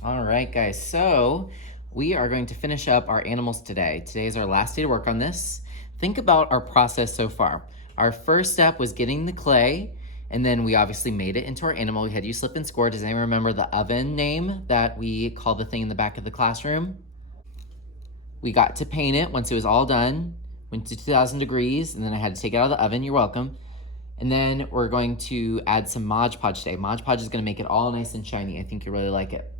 All right, guys, so we are going to finish up our animals today. Today is our last day to work on this. Think about our process so far. Our first step was getting the clay, and then we obviously made it into our animal. We had you slip and score. Does anyone remember the oven name that we called the thing in the back of the classroom? We got to paint it once it was all done, went to 2,000 degrees, and then I had to take it out of the oven. You're welcome. And then we're going to add some Mod Podge today. Mod Podge is going to make it all nice and shiny. I think you really like it.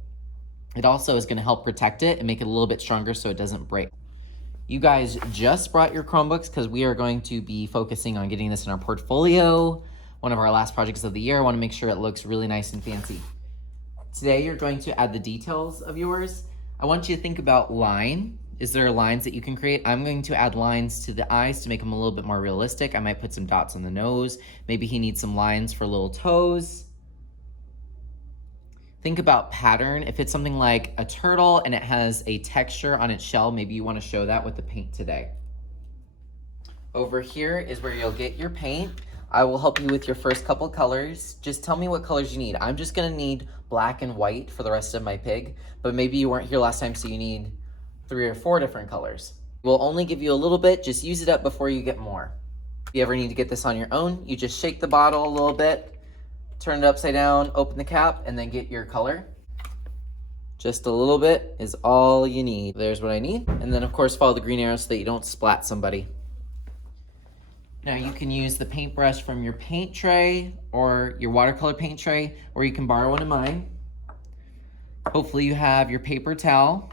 It also is going to help protect it and make it a little bit stronger so it doesn't break. You guys just brought your Chromebooks because we are going to be focusing on getting this in our portfolio. One of our last projects of the year. I want to make sure it looks really nice and fancy. Today you're going to add the details of yours. I want you to think about line. Is there lines that you can create? I'm going to add lines to the eyes to make them a little bit more realistic. I might put some dots on the nose. Maybe he needs some lines for little toes. Think about pattern. If it's something like a turtle and it has a texture on its shell, maybe you want to show that with the paint today. Over here is where you'll get your paint. I will help you with your first couple colors. Just tell me what colors you need. I'm just gonna need black and white for the rest of my pig, but maybe you weren't here last time, so you need 3 or 4 different colors. We'll only give you a little bit, just use it up before you get more. If you ever need to get this on your own, you just shake the bottle a little bit, turn it upside down, open the cap, and then get your color. Just a little bit is all you need. There's what I need. And then of course follow the green arrow so that you don't splat somebody. Now you can use the paintbrush from your paint tray or your watercolor paint tray, or you can borrow one of mine. Hopefully you have your paper towel.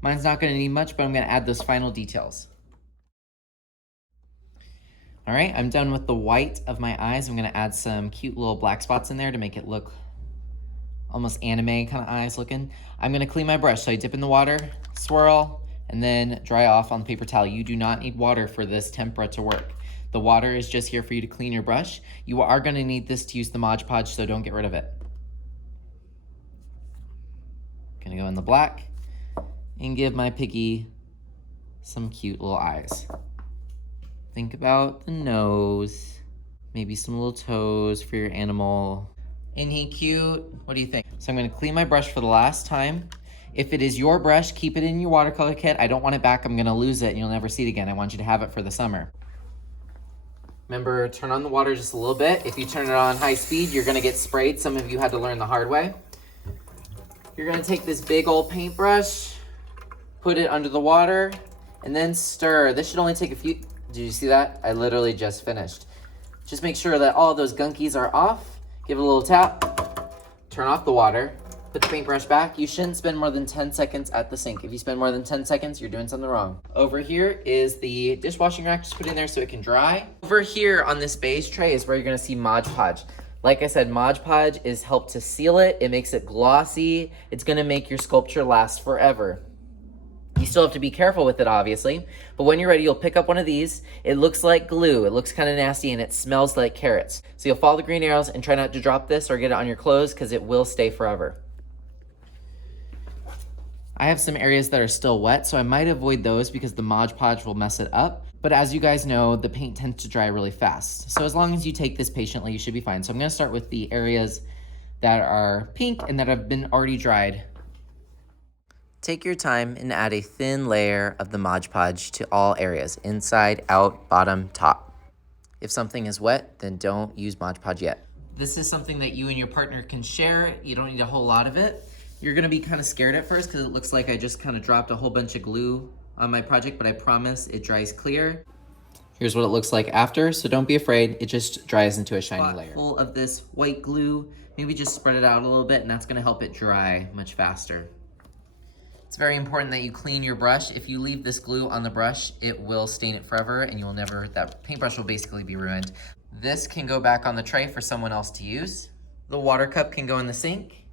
Mine's not gonna need much, but I'm gonna add those final details. All right, I'm done with the white of my eyes. I'm gonna add some cute little black spots in there to make it look almost anime kind of eyes looking. I'm gonna clean my brush. So I dip in the water, swirl, and then dry off on the paper towel. You do not need water for this tempera to work. The water is just here for you to clean your brush. You are gonna need this to use the Mod Podge, so don't get rid of it. Gonna go in the black and give my piggy some cute little eyes. Think about the nose, maybe some little toes for your animal. Isn't he cute? What do you think? So I'm gonna clean my brush for the last time. If it is your brush, keep it in your watercolor kit. I don't want it back, I'm gonna lose it and you'll never see it again. I want you to have it for the summer. Remember, turn on the water just a little bit. If you turn it on high speed, you're gonna get sprayed. Some of you had to learn the hard way. You're gonna take this big old paintbrush, put it under the water, and then stir. This should only take a few, did you see that? I literally just finished. Just make sure that all of those gunkies are off. Give it a little tap, turn off the water, put the paintbrush back. You shouldn't spend more than 10 seconds at the sink. If you spend more than 10 seconds, you're doing something wrong. Over here is the dishwashing rack. Just put it in there so it can dry. Over here on this beige tray is where you're gonna see Mod Podge. Like I said, Mod Podge is helped to seal it. It makes it glossy. It's gonna make your sculpture last forever. You still have to be careful with it, obviously, but when you're ready, you'll pick up one of these. It looks like glue. It looks kind of nasty, and it smells like carrots. So you'll follow the green arrows and try not to drop this or get it on your clothes because it will stay forever. I have some areas that are still wet, so I might avoid those because the Mod Podge will mess it up. But as you guys know, the paint tends to dry really fast. So as long as you take this patiently, you should be fine. So I'm gonna start with the areas that are pink and that have been already dried. Take your time and add a thin layer of the Mod Podge to all areas, inside, out, bottom, top. If something is wet, then don't use Mod Podge yet. This is something that you and your partner can share. You don't need a whole lot of it. You're gonna be kind of scared at first because it looks like I just kind of dropped a whole bunch of glue on my project, but I promise it dries clear. Here's what it looks like after, so don't be afraid. It just dries into a shiny layer. Full of this white glue, maybe just spread it out a little bit, and that's gonna help it dry much faster. It's very important that you clean your brush. If you leave this glue on the brush, it will stain it forever and you'll never, that paintbrush will basically be ruined. This can go back on the tray for someone else to use. The water cup can go in the sink.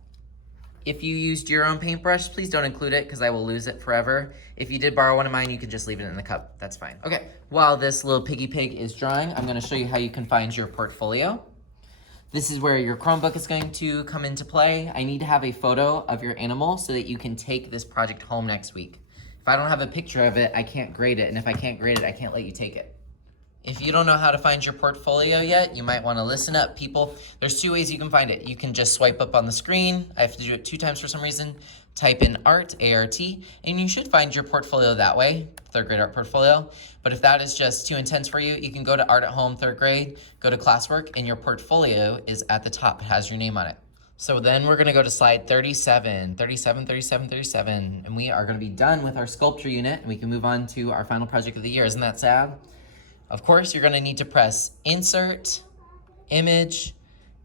If you used your own paintbrush, please don't include it because I will lose it forever. If you did borrow one of mine, you can just leave it in the cup. That's fine. Okay, while this little piggy pig is drying, I'm gonna show you how you can find your portfolio. This is where your Chromebook is going to come into play. I need to have a photo of your animal so that you can take this project home next week. If I don't have a picture of it, I can't grade it. And if I can't grade it, I can't let you take it. If you don't know how to find your portfolio yet, you might want to listen up, people. There's 2 ways you can find it. You can just swipe up on the screen. I have to do it 2 times for some reason. Type in art, A-R-T, and you should find your portfolio that way, 3rd grade art portfolio. But if that is just too intense for you, you can go to Art at Home 3rd grade, go to classwork, and your portfolio is at the top. It has your name on it. So then we're gonna go to slide 37, and we are gonna be done with our sculpture unit, and we can move on to our final project of the year. Isn't that sad? Of course, you're gonna need to press Insert, Image,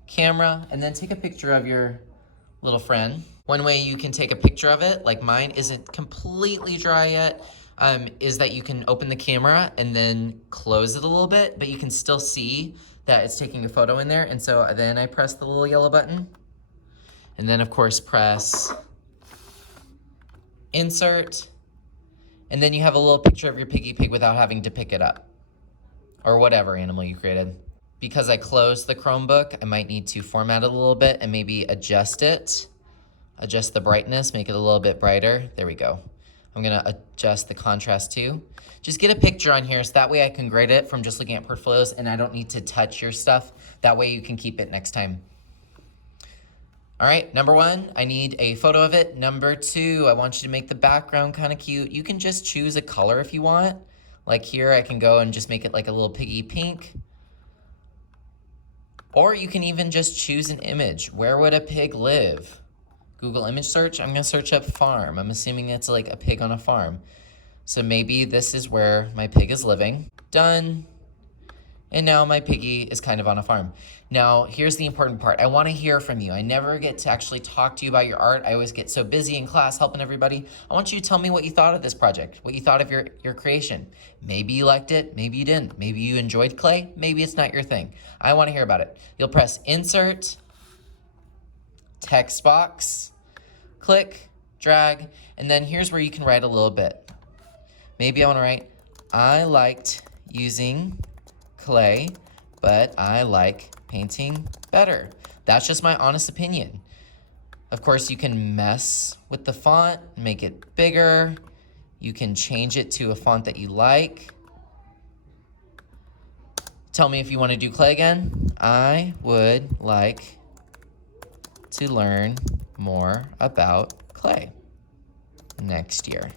Camera, and then take a picture of your little friend. One way you can take a picture of it, like mine isn't completely dry yet, is that you can open the camera and then close it a little bit, but you can still see that it's taking a photo in there. And so then I press the little yellow button, and then of course press Insert, and then you have a little picture of your piggy pig without having to pick it up, or whatever animal you created. Because I closed the Chromebook, I might need to format it a little bit and maybe adjust it. Adjust the brightness, make it a little bit brighter. There we go. I'm gonna adjust the contrast too. Just get a picture on here so that way I can grade it from just looking at portfolios and I don't need to touch your stuff. That way you can keep it next time. All right, number 1, I need a photo of it. Number 2, I want you to make the background kind of cute. You can just choose a color if you want. Like here, I can go and just make it like a little piggy pink. Or you can even just choose an image. Where would a pig live? Google image search, I'm gonna search up farm. I'm assuming it's like a pig on a farm. So maybe this is where my pig is living. Done. And now my piggy is kind of on a farm. Now, here's the important part. I wanna hear from you. I never get to actually talk to you about your art. I always get so busy in class helping everybody. I want you to tell me what you thought of this project, what you thought of your creation. Maybe you liked it, maybe you didn't. Maybe you enjoyed clay, maybe it's not your thing. I wanna hear about it. You'll press Insert, Text Box, click, drag, and then here's where you can write a little bit. Maybe I wanna write, I liked using clay, but I like painting better. That's just my honest opinion. Of course, you can mess with the font, make it bigger. You can change it to a font that you like. Tell me if you want to do clay again. I would like to learn more about clay next year.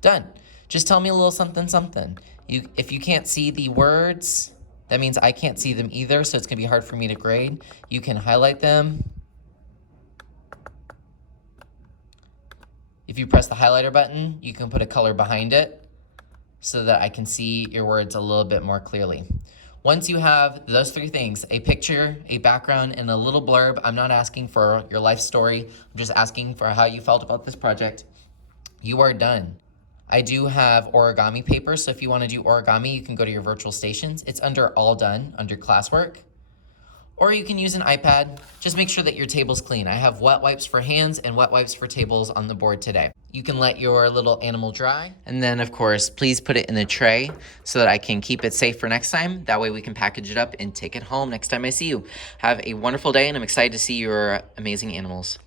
Done. Just tell me a little something, something. If you can't see the words, that means I can't see them either, so it's gonna be hard for me to grade. You can highlight them. If you press the highlighter button, you can put a color behind it so that I can see your words a little bit more clearly. Once you have those 3 things, a picture, a background, and a little blurb, I'm not asking for your life story, I'm just asking for how you felt about this project, you are done. I do have origami paper, so if you want to do origami, you can go to your virtual stations. It's under All Done, under Classwork. Or you can use an iPad. Just make sure that your table's clean. I have wet wipes for hands and wet wipes for tables on the board today. You can let your little animal dry. And then, of course, please put it in a tray so that I can keep it safe for next time. That way we can package it up and take it home next time I see you. Have a wonderful day, and I'm excited to see your amazing animals.